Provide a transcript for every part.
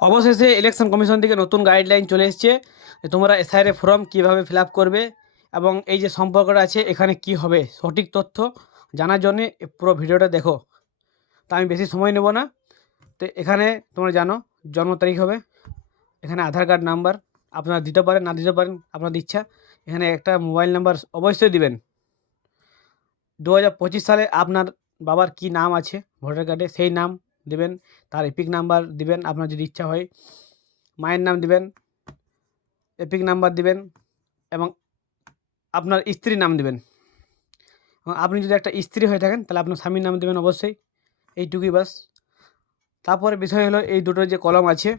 অবশেষে election commission থেকে নতুন গাইডলাইন চলে এসছে যে তোমরা এসআইআর ফর্ম কীভাবে ফিল আপ করবে এবং এই যে সম্পর্কটা আছে এখানে কি হবে সঠিক তথ্য জানার জন্যে পুরো ভিডিওটা দেখো। তা আমি বেশি সময় নেব না। তো এখানে তোমরা জানো জন্ম তারিখ হবে, এখানে আধার কার্ড নাম্বার আপনারা দিতে পারেন, না দিতে পারেন আপনাদের ইচ্ছা। এখানে একটা মোবাইল নাম্বার অবশ্যই দিবেন। 2025 সালে আপনার বাবার কি নাম আছে ভোটার কার্ডে সেই নাম দেবেন, তার এপিক নাম্বার দিবেন আপনার যদি ইচ্ছা হয়, মায়ের নাম দিবেন, এপিক নাম্বার দিবেন এবং আপনার স্ত্রীর নাম দিবেন। এবং আপনি যদি একটা স্ত্রী হয়ে থাকেন তাহলে আপনার স্বামীর নাম দেবেন অবশ্যই, এইটুকুই বাস। তারপরে বিষয় হলো এই দুটো যে কলম আছে,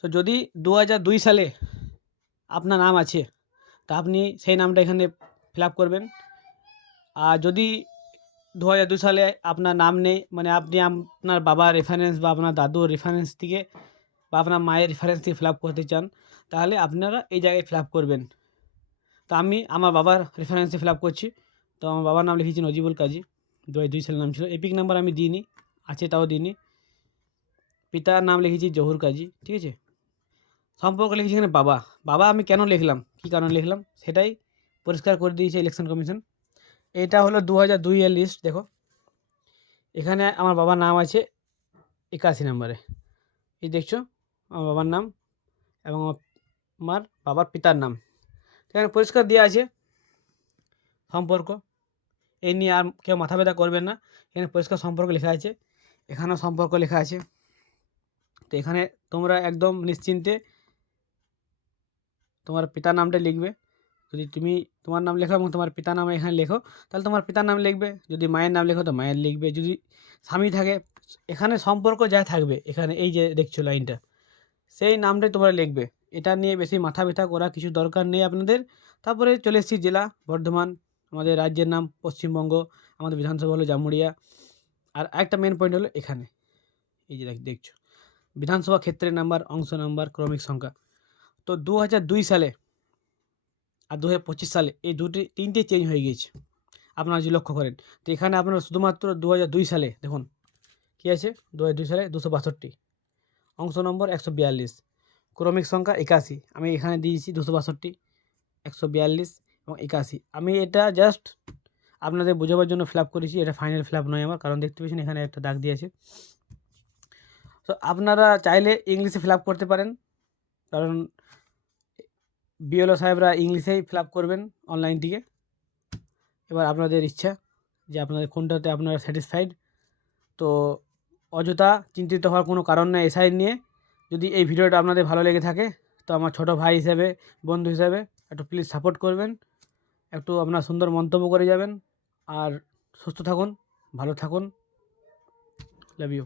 তো যদি 2002 সালে আপনার নাম আছে তা আপনি সেই নামটা এখানে ফিল আপ করবেন। আর যদি 2002 সালে আপনার নাম নেই, মানে আপনি আপনার বাবার রেফারেন্স বা আপনার দাদুর রেফারেন্স থেকে বা আপনার মায়ের রেফারেন্স থেকে ফিল আপ করতে চান তাহলে আপনারা এই জায়গায় ফিল আপ করবেন। তো আমি আমার বাবার রেফারেন্সে ফিল আপ করছি। তো আমার বাবার নাম লিখেছি নজিবুল কাজী, 2002 সালের নাম ছিল। এপিক নাম্বার আমি দিইনি, আছে তাও দিইনি। পিতার নাম লিখেছি জহুর কাজী, ঠিক আছে। সম্পর্ক লিখেছি এখানে বাবা। বাবা আমি কেন লিখলাম, কী কারণে লিখলাম সেটাই পরিষ্কার করে দিয়েছে ইলেকশন কমিশন। এটা হলো 2002 এর লিস্ট। দেখো এখানে আমার বাবার নাম আছে 81 নম্বরে, এই দেখছো আমার বাবার নাম এবং আমার বাবার পিতার নাম এখানে পরিষ্কার দেওয়া আছে। সম্পর্ক এই নিয়ে আর কেউ মাথা ব্যথা করবেন না, এখানে পরিষ্কার সম্পর্ক লেখা আছে, এখানেও সম্পর্ক লেখা আছে। তো এখানে তোমরা একদম নিশ্চিন্তে তোমার পিতার নামটা লিখবে। যদি তুমি তোমার নাম লেখো এবং তোমার পিতার নাম এখানে লেখো তাহলে তোমার পিতার নাম লিখবে, যদি মায়ের নাম লেখো তো মায়ের লিখবে, যদি স্বামী থাকে এখানে সম্পর্ক যা থাকবে এখানে এই যে দেখছো লাইনটা সেই নামটাই তোমরা লিখবে। এটা নিয়ে বেশি মাথা ব্যথা করা কিছু দরকার নেই আপনাদের। তারপরে চলে এসেছি জেলা বর্ধমান, আমাদের রাজ্যের নাম পশ্চিমবঙ্গ, আমাদের বিধানসভা হলো জামুড়িয়া। আর একটা মেন পয়েন্ট হলো এখানে এই যে দেখছো বিধানসভা ক্ষেত্রের নাম্বার, অংশ নাম্বার, ক্রমিক সংখ্যা। তো 2002 সালে আর 2025 সালে এই তিনটে চেঞ্জ হয়ে গিয়েছে আপনারা যদি লক্ষ্য করেন। তো এখানে আপনারা শুধুমাত্র 2002 সালে দেখুন কী আছে, 2002 সালে 262, অংশ নম্বর 142, ক্রমিক সংখ্যা 81, আমি এখানে দিয়েছি 262, 142 এবং 81। আমি এটা জাস্ট আপনাদের বোঝাবার জন্য ফিল আপ করেছি, এটা ফাইনাল ফিল আপ নয় আমার, কারণ দেখতে পেয়েছেন এখানে একটা দাগ দিয়েছে। তো আপনারা চাইলে ইংলিশে ফিল আপ করতে পারেন, কারণ বিএলও সাহেবরা ইংলিশেই ফিল আপ করবেন অনলাইন থেকে। এবার আপনাদের ইচ্ছা যে আপনাদের কোনটাতে আপনারা স্যাটিসফাইড। তো অযথা চিন্তিত হওয়ার কোনো কারণ নেই এসআই নিয়ে। যদি এই ভিডিওটা আপনাদের ভালো লেগে থাকে তো আমার ছোটো ভাই হিসেবে, বন্ধু হিসেবে একটু প্লিজ সাপোর্ট করবেন, একটু আপনার সুন্দর মন্তব্য করে যাবেন। আর সুস্থ থাকুন, ভালো থাকুন, লাভ ইউ।